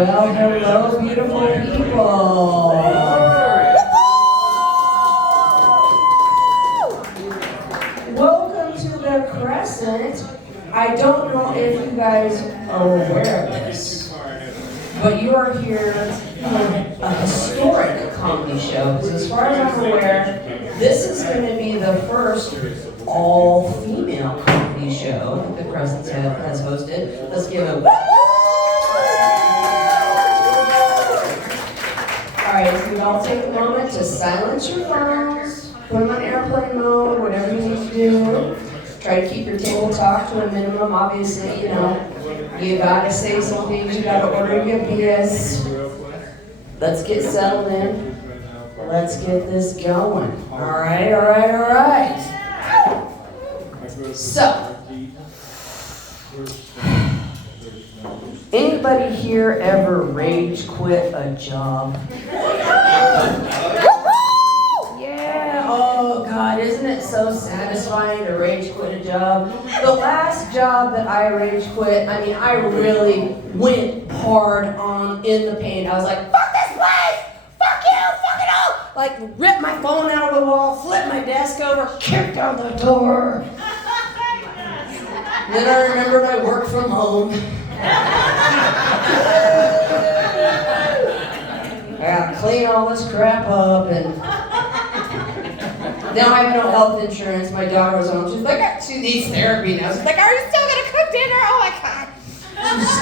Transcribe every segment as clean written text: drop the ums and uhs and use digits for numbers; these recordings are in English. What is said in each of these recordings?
Well, hello, beautiful people. Welcome to the Crescent. I don't know if you guys are aware of this, but you are here for a historic comedy show. Because as far as I'm aware, this is going to be the first all-female comedy show that the Crescent has hosted. Let's give a woo! Alright, so you all take a moment to silence your phones, put them on airplane mode, whatever you need to do. Try to keep your table talk to a minimum. Obviously, you gotta say some things, you gotta order your beers. Let's get settled in. Let's get this going. Alright. So, anybody here ever rage quit a job? Yeah, oh God, isn't it so satisfying to rage quit a job? The last job that I rage quit, I really went hard in the paint. I was like, fuck this place! Fuck you! Fuck it all! Like, ripped my phone out of the wall, flipped my desk over, kicked out the door. Then I remembered I worked from home. I gotta clean all this crap up, and now I have no health insurance. My daughter was home. She's like, she needs therapy now. She's like, are you still gonna cook dinner? Oh my God. She's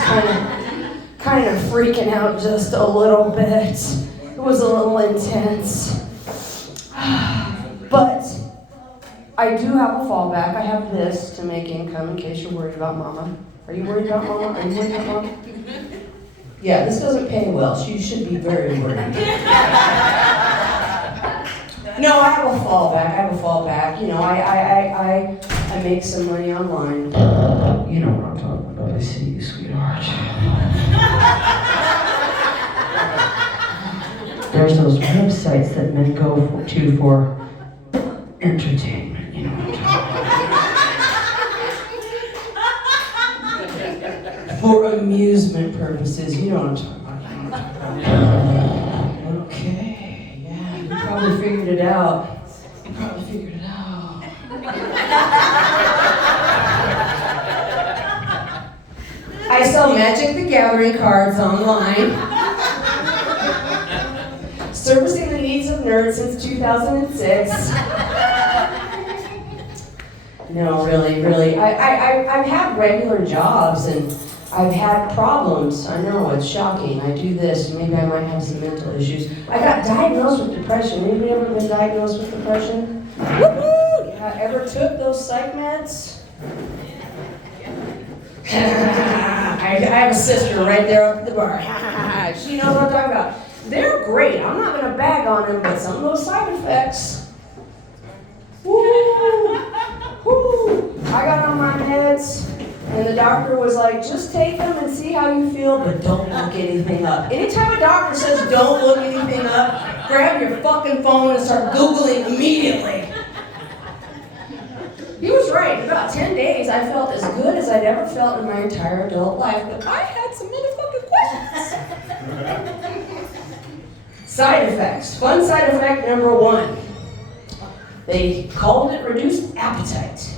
kind of freaking out just a little bit. It was a little intense. But I do have a fallback. I have this to make income in case you're worried about Mama. Are you worried about Mama? Are you worried about Mama? Yeah, this doesn't pay well. She should be very worried. No, I have a fallback. I make some money online. You know what I'm talking about. I see you, sweetheart. There's those websites that men go to for entertainment. You know what I'm talking about. For amusement purposes. You know what I'm talking about. Okay, yeah, you probably figured it out. I sell Magic the Gathering cards online. Servicing the needs of nerds since 2006. No, really. I've had regular jobs and I've had problems. I know, it's shocking. I do this, maybe I might have some mental issues. I got diagnosed with depression. Anybody ever been diagnosed with depression? Woo-hoo! Yeah, ever took those psych meds? I have a sister right there up at the bar. She knows what I'm talking about. They're great. I'm not going to bag on them, but some of those side effects. Woo! I got on my meds, and the doctor was like, just take them and see how you feel, but don't look anything up. Anytime a doctor says don't look anything up, grab your fucking phone and start Googling immediately. He was right. In about 10 days, I felt as good as I'd ever felt in my entire adult life, but I had some motherfucking questions. Side effects. Fun side effect number 1. They called it reduced appetite.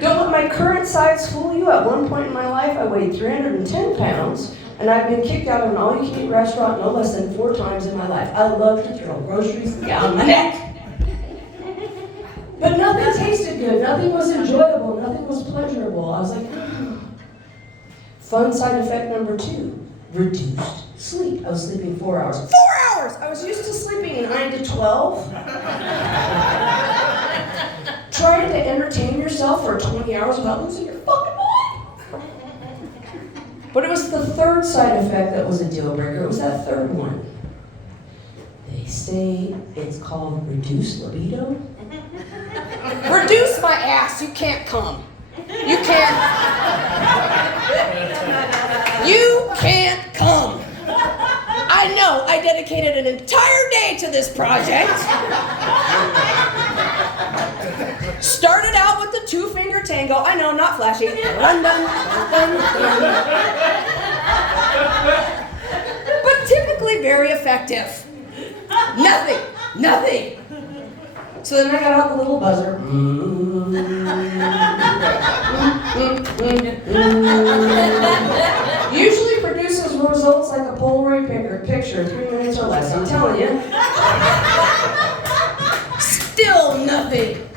Don't let my current size fool you. At one point in my life, I weighed 310 pounds, and I've been kicked out of an all-you-can-eat restaurant no less than 4 times in my life. I love to throw groceries down my neck. But nothing tasted good, nothing was enjoyable, nothing was pleasurable. I was like, oh. Fun side effect number 2, reduced sleep. I was sleeping 4 hours. 4 hours! I was used to sleeping 9 to 12. Trying to entertain yourself for 20 hours without losing your fucking mind. But it was the third side effect that was a deal breaker. It was that third one. They say it's called reduced libido. Reduce my ass, you can't come. You can't come. I know, I dedicated an entire day to this project. Started out with the 2-finger tango. I know, not flashy. Dun, dun, dun, dun. perfectly very effective. Nothing. So then I got out the little buzzer. Usually produces results like a Polaroid picture, 3 minutes or less, I'm telling you. Still nothing.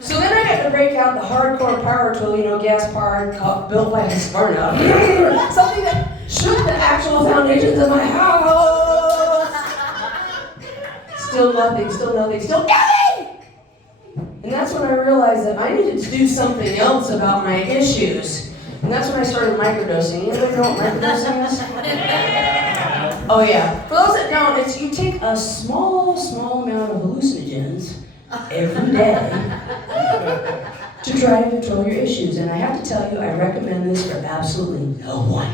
So then I got to break out the hardcore power tool, gas-powered, built by Husqvarna. Something that shook the actual foundations of my house. Still nothing. And that's when I realized that I needed to do something else about my issues. And that's when I started microdosing. Anybody know what microdosing is? Oh yeah. For those that don't, it's you take a small amount of hallucinogens every day to try to control your issues. And I have to tell you, I recommend this for absolutely no one.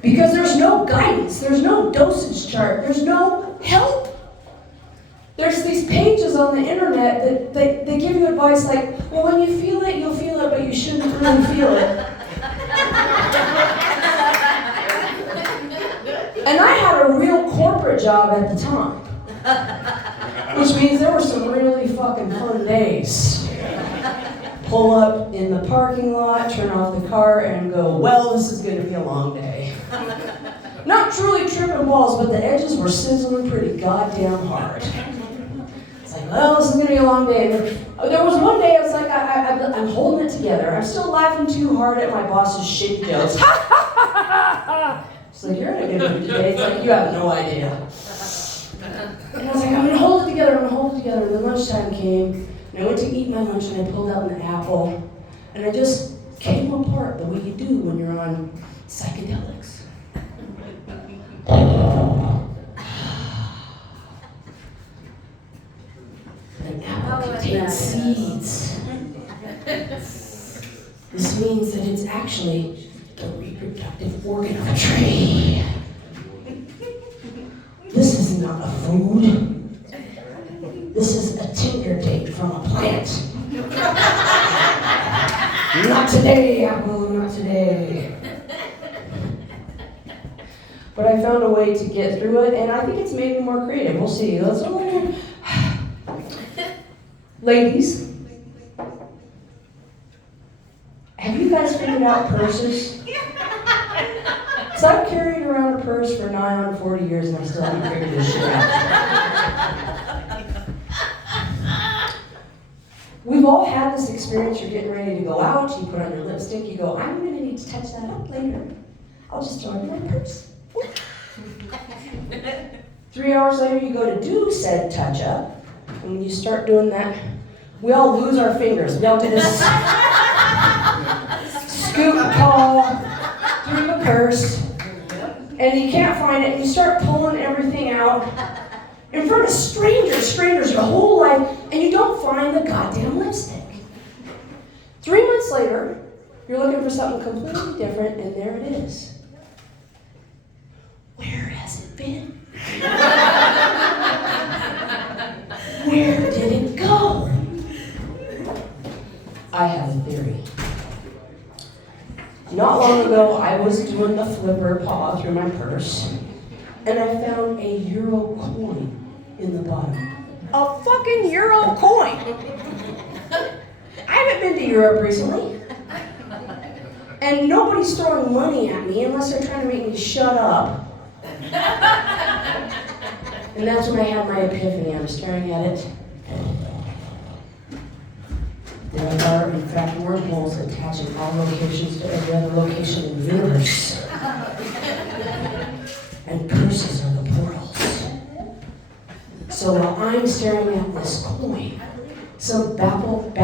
Because there's no guidance, there's no dosage chart, there's no help. There's these pages on the internet that they give you advice like, well, when you feel it, you'll feel it, but you shouldn't really feel it. And I had a real corporate job at the time, which means there were some really fucking fun days. Pull up in the parking lot, turn off the car, and go, well, this is going to be a long day. Not truly tripping balls, but the edges were sizzling pretty goddamn hard. Well, this is going to be a long day. And there was one day I was like, I'm holding it together. I'm still laughing too hard at my boss's shit jokes. It's like, you're in a good mood today. It's like, you have no idea. And I was like, I'm going to hold it together. And then lunchtime came, and I went to eat my lunch, and I pulled out an apple. And I just came apart the way you do when you're on psychedelics. An apple contains seeds. This means that it's actually the reproductive organ of a tree. This is not a food. This is a tinder date from a plant. Not today, apple, not today. But I found a way to get through it, and I think it's made me more creative. We'll see. Ladies, have you guys figured out purses? Because I've carried around a purse for nigh on 40 years and I still haven't figured this shit out. We've all had this experience. You're getting ready to go out, you put on your lipstick, you go, I'm going to need to touch that up later. I'll just throw it in my purse. 3 hours later, you go to do said touch up. And when you start doing that, we all lose our fingers. We all do this scoop paw through the purse, and you can't find it, and you start pulling everything out in front of strangers your whole life, and you don't find the goddamn lipstick. 3 months later, you're looking for something completely different, and there it is. Where has it been? Where did it go? I have a theory. Not long ago, I was doing the flipper paw through my purse, and I found a euro coin in the bottom. A fucking euro coin! I haven't been to Europe recently. And nobody's throwing money at me unless they're trying to make me shut up. And that's when I had my epiphany. I'm staring at it. There are, in fact, wormholes attaching all locations to every other location in the universe. And purses are the portals. So while I'm staring at this coin, some baffled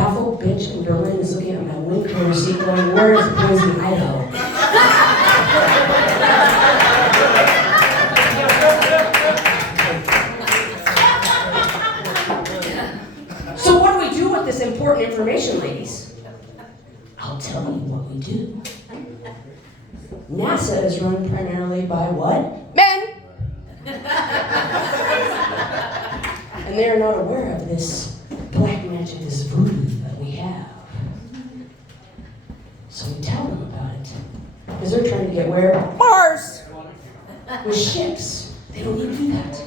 bitch in Berlin is looking at my window receipt going, where is Boise, Idaho? So what do we do with this important information, ladies? I'll tell you what we do. NASA is run primarily by what? Men! And they are not aware of this black magic, this voodoo that we have. So we tell them about it. because they're trying to get where? Mars! With ships. They don't need to do that.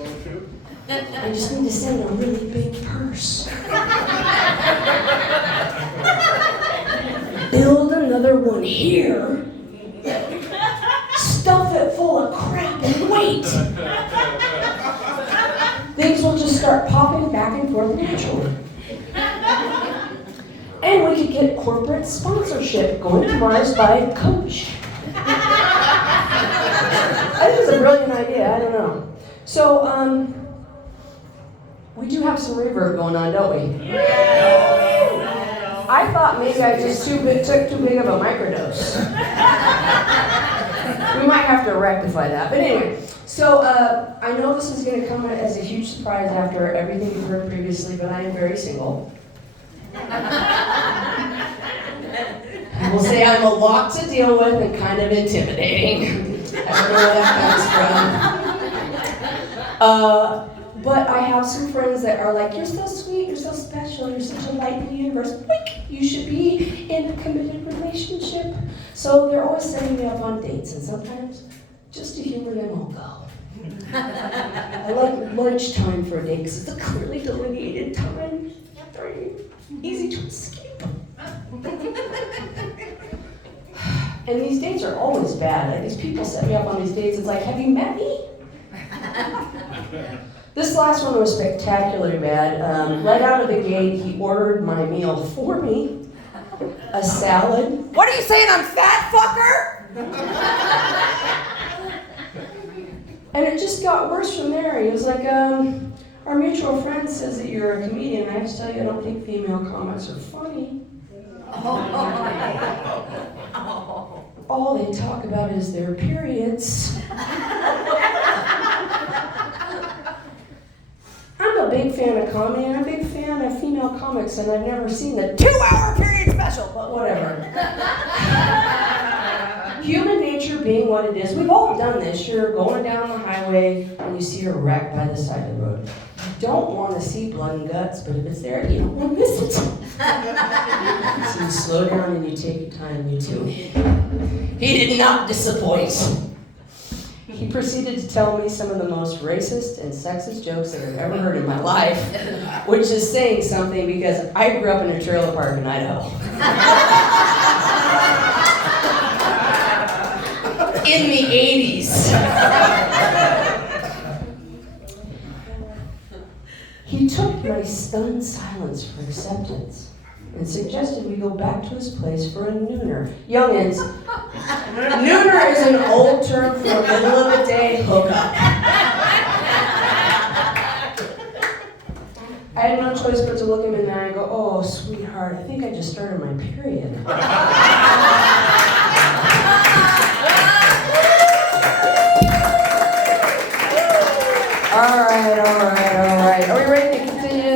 I just need to send a really big purse. Build another one here. Stuff it full of crap and wait. Things will just start popping back and forth naturally. And we could get corporate sponsorship going to Mars by Coach. I think it's a brilliant idea, I don't know. So, we do have some reverb going on, don't we? I thought maybe I just took too big of a microdose. We might have to rectify that. But anyway, so I know this is going to come as a huge surprise after everything you've heard previously, but I am very single. I will say I'm a lot to deal with and kind of intimidating. I don't know where that comes from. But I have some friends that are like, you're so sweet, you're so special, you're such a light in the universe. You should be in a committed relationship. So they're always setting me up on dates, and sometimes, just to humor them, I'll go. I like lunchtime for a date because it's a clearly delineated time. Very easy to escape. And these dates are always bad. Like, these people set me up on these dates. It's like, have you met me? This last one was spectacularly bad. Right out of the gate, he ordered my meal for me. A salad. What are you saying, I'm fat, fucker? And it just got worse from there. He was like, our mutual friend says that you're a comedian. I have to tell you, I don't think female comics are funny. All they talk about is their periods. I'm a big fan of comedy, and I'm a big fan of female comics, and I've never seen the 2-hour period special, but whatever. Human nature being what it is, we've all done this. You're going down the highway, and you see a wreck by the side of the road. You don't want to see blood and guts, but if it's there, you don't want to miss it. So you slow down, and you take your time, and you tune in. He did not disappoint. He proceeded to tell me some of the most racist and sexist jokes that I've ever heard in my life, which is saying something because I grew up in a trailer park in Idaho. In the 80s. He took my stunned silence for acceptance and suggested we go back to his place for a nooner. Youngins, nooner is an old term for a middle of the day hookup. I had no choice but to look him in the eye and go, oh, sweetheart, I think I just started my period.